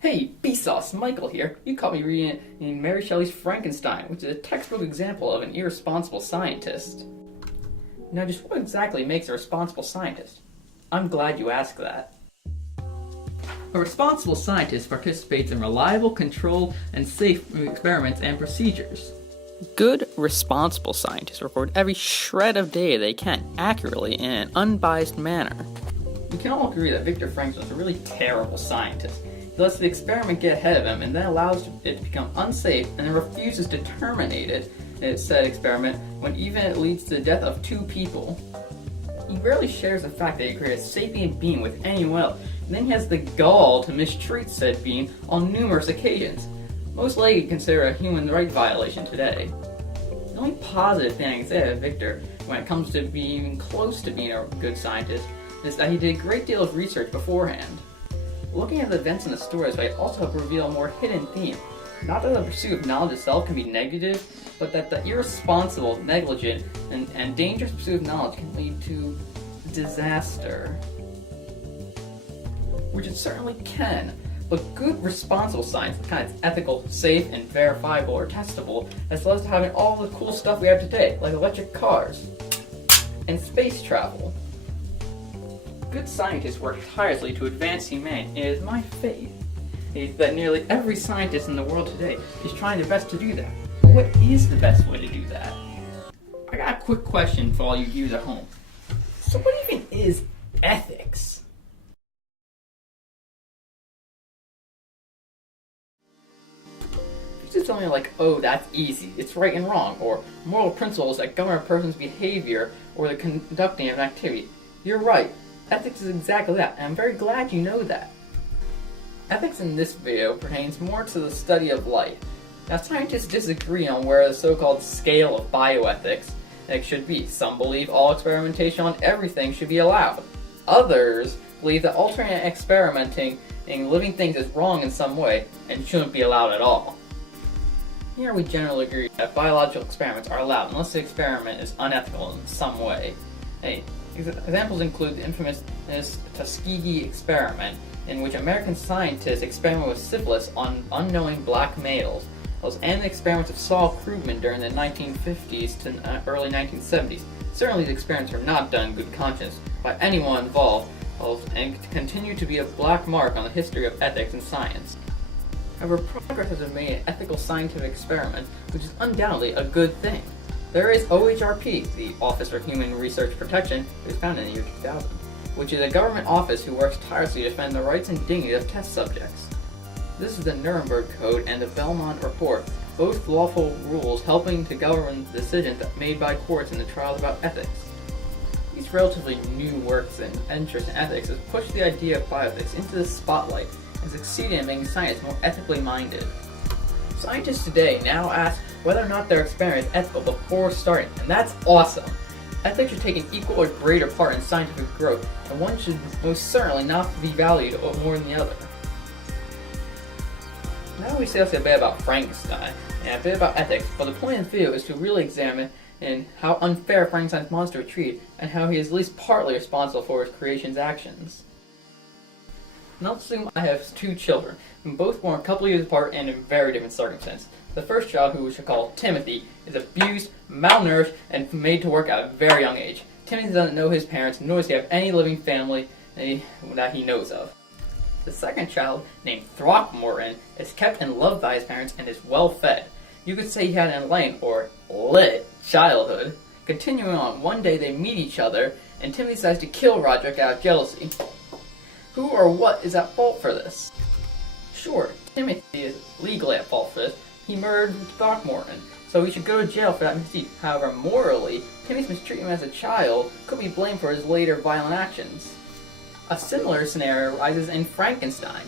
Hey, Vsauce, Michael here. You caught me reading in Mary Shelley's Frankenstein, which is a textbook example of an irresponsible scientist. Now, just what exactly makes a responsible scientist? I'm glad you asked that. A responsible scientist participates in reliable, controlled, and safe experiments and procedures. Good, responsible scientists record every shred of data they can accurately in an unbiased manner. We can all agree that Victor Franklin was a really terrible scientist. He lets the experiment get ahead of him and then allows it to become unsafe and then refuses to terminate it, said experiment, when even it leads to the death of 2 people. He rarely shares the fact that he created a sapient being with anyone else, and then he has the gall to mistreat said being on numerous occasions, most likely considered a human rights violation today. The only positive thing I can say about Victor when it comes to being even close to being a good scientist is that he did a great deal of research beforehand. Looking at the events in the stories might also help reveal a more hidden theme. Not that the pursuit of knowledge itself can be negative, but that the irresponsible, negligent, and dangerous pursuit of knowledge can lead to disaster. Which it certainly can, but good, responsible science, the kind that's ethical, safe, and verifiable or testable, as well as having all the cool stuff we have today, like electric cars and space travel. Good scientists work tirelessly to advance humanity. It is my faith that nearly every scientist in the world today is trying their best to do that. But what is the best way to do that? I got a quick question for all you viewers at home. So what even is ethics? It's only like, oh, that's easy, it's right and wrong, or moral principles that govern a person's behavior or the conducting of an activity. You're right. Ethics is exactly that, and I'm very glad you know that. Ethics in this video pertains more to the study of life. Now, scientists disagree on where the so-called scale of bioethics should be. Some believe all experimentation on everything should be allowed. Others believe that alternate experimenting in living things is wrong in some way and shouldn't be allowed at all. Here we generally agree that biological experiments are allowed unless the experiment is unethical in some way. Examples include the infamous Tuskegee experiment, in which American scientists experimented with syphilis on unknowing black males, and the experiments of Saul Krugman during the 1950s to early 1970s. Certainly these experiments were not done in good conscience by anyone involved, and continue to be a black mark on the history of ethics and science. However, progress has been made in ethical scientific experiments, which is undoubtedly a good thing. There is OHRP, the Office for Human Research Protection, which was founded in the year 2000, which is a government office who works tirelessly to defend the rights and dignity of test subjects. This is the Nuremberg Code and the Belmont Report, both lawful rules helping to govern the decisions made by courts in the trials about ethics. These relatively new works and interest in ethics has pushed the idea of bioethics into the spotlight and succeeded in making science more ethically minded. Scientists today now ask whether or not their experiment is ethical before starting, and that's awesome. Ethics should take an equal or greater part in scientific growth, and one should most certainly not be valued more than the other. Now we say a bit about Frankenstein, and a bit about ethics, but the point of the video is to really examine how unfair Frankenstein's monster was treated, and how he is at least partly responsible for his creation's actions. Now let's assume I have 2 children, who both born a couple of years apart and in very different circumstances. The first child, who we should call Timothy, is abused, malnourished, and made to work at a very young age. Timothy doesn't know his parents, nor does he have any living family that he knows of. The second child, named Throckmorton, is kept and loved by his parents and is well fed. You could say he had an enlightened or lit childhood. Continuing on, one day they meet each other, and Timothy decides to kill Roderick out of jealousy. Who or what is at fault for this? Sure, Timothy is legally at fault for this. He murdered Throckmorton, so he should go to jail for that misdeed. However, morally, Timothy's mistreatment as a child could be blamed for his later violent actions. A similar scenario arises in Frankenstein.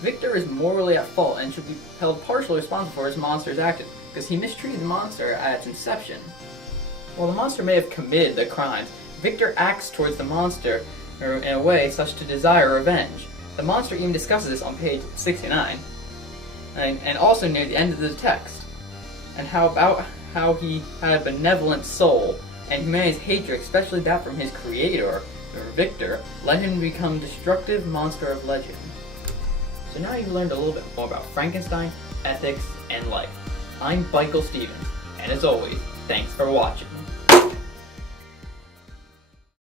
Victor is morally at fault and should be held partially responsible for his monster's actions, because he mistreated the monster at its inception. While the monster may have committed the crimes, Victor acts towards the monster in a way such to desire revenge. The monster even discusses this on page 69, and also near the end of the text, and how he had a benevolent soul, and humanity's hatred, especially that from his creator, Victor, led him to become destructive monster of legend. So now you've learned a little bit more about Frankenstein, ethics, and life. I'm Michael Stevens, and as always, thanks for watching.